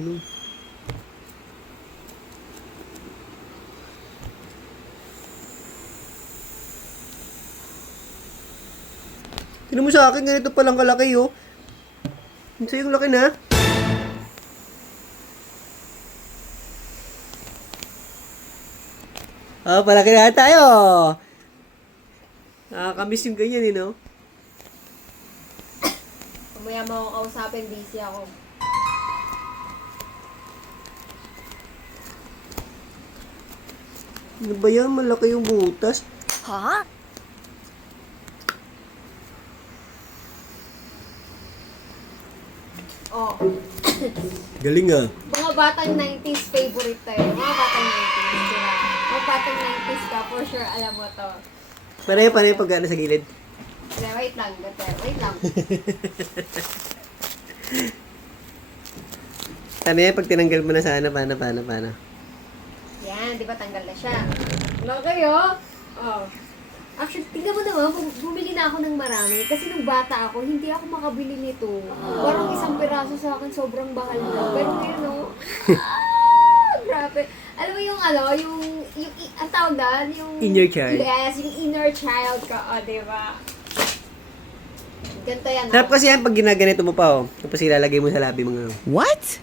ano. Tingnan mo sa akin, ganito palang kalaki, oh. Yung sa'yo yung laki na. Oh, palaki na tayo. Nakakamiss yung ganyan, eh, no? Mamaya mo akong kausapin, busy ako. Ano ba yan? Malaki yung butas. Ha? Oh. Galing, ah. Mga batang 90s favorite tayo. Mga batang 90s, diba? Mga batang 90s ka, for sure alam mo to. Pareho pag ano sa gilid. Wait lang, Gater. Wait lang. Ano yan? Pag tinanggal mo na sana, paano? Yan, di ba tanggal na siya? Ano kayo? Oh. Actually, tingnan mo naman, bumili na ako ng marami. Kasi nung bata ako, hindi ako makabili nito. Parang isang piraso sa akin, sobrang bahal na. Pero ngayon, no? Grabe. Alam mo yung ang tawag doon, yung... Inner child. Yes, yung inner child ka, di ba? Ganito yan, Sarap kasi yan pag ginaganito mo pa, oh. Tapos ilalagay mo sa labi mo nga. What?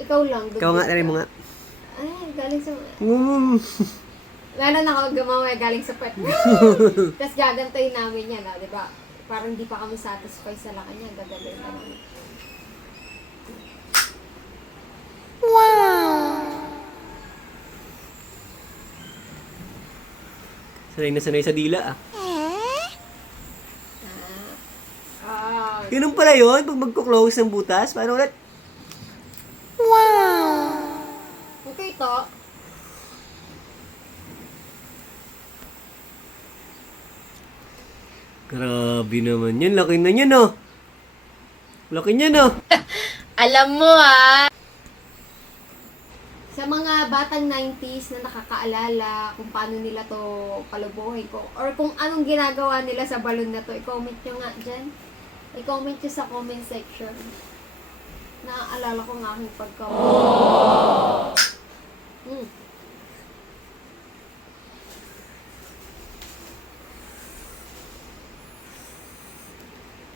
Ikaw lang. Ikaw nga, tarin mo nga. Ay, galing sa... Meron ako gumawa galing sa pet. Tapos gagantayin namin yan, di ba? Parang di pa kami satisfied sa laki niya. Gagawin na namin. Sanay na sanay sa dila, ah. Ah, Ganun pala yun, pag magko-close ng butas. Paano ulit? okay to. Grabe naman yan. Laki na yan, oh. Laki niyan, oh. Alam mo ah. Sa mga batang 90s na nakakaalala kung paano nila to palubuhin ko or kung anong ginagawa nila sa balon na to, i-comment nyo nga dyan. I-comment nyo sa comment section. Naaalala ko ng aking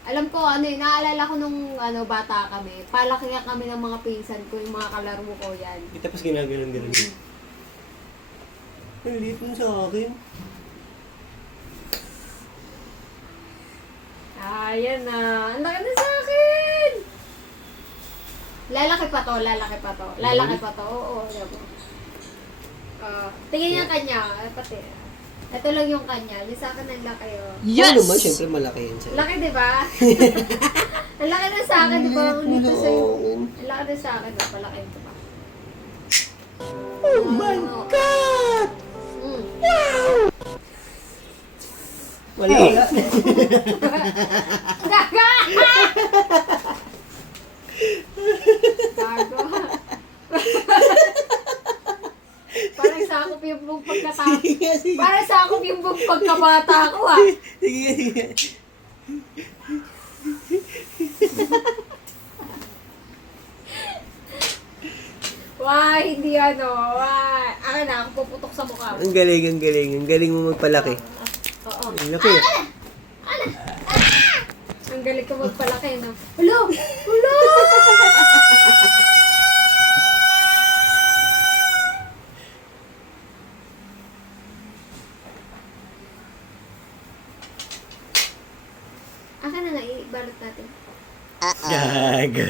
Alam ko, naalala ko nung bata kami. Palaki nga kami ng mga pinsan ko, yung mga kalaro ko yan. Tapos ginagalan. Ang liit mo sa akin. Ayan na. Ang laki na sa akin! Lalaki pa to. Oo, alam mo. Tingin niya kanya. Pati. Ito lang yung kanya. Yung sa akin ang laki, oh. Yes! Ano naman, syempre malaki yan sa'yo. Laki, di ba? Ang laki na sa akin, di ba? Ang dito sa'yo. Ang laki na sa akin, di ba? Palaki ito ba? Oh my God! Wow! Wala. Gaga! Gago. Parang sakop yung buong pagkatapos. Sige. Parang sakop yung buong pagkabata ko, ah. Sige. Wah, hindi Wah. Akin na, ako puputok sa mukha mo. Ang galing. Ang galing mo magpalaki. Oo. Ang laki. Ang galing ko magpalaki, no? Hulo! Akin na nga, ibalot natin. Gago.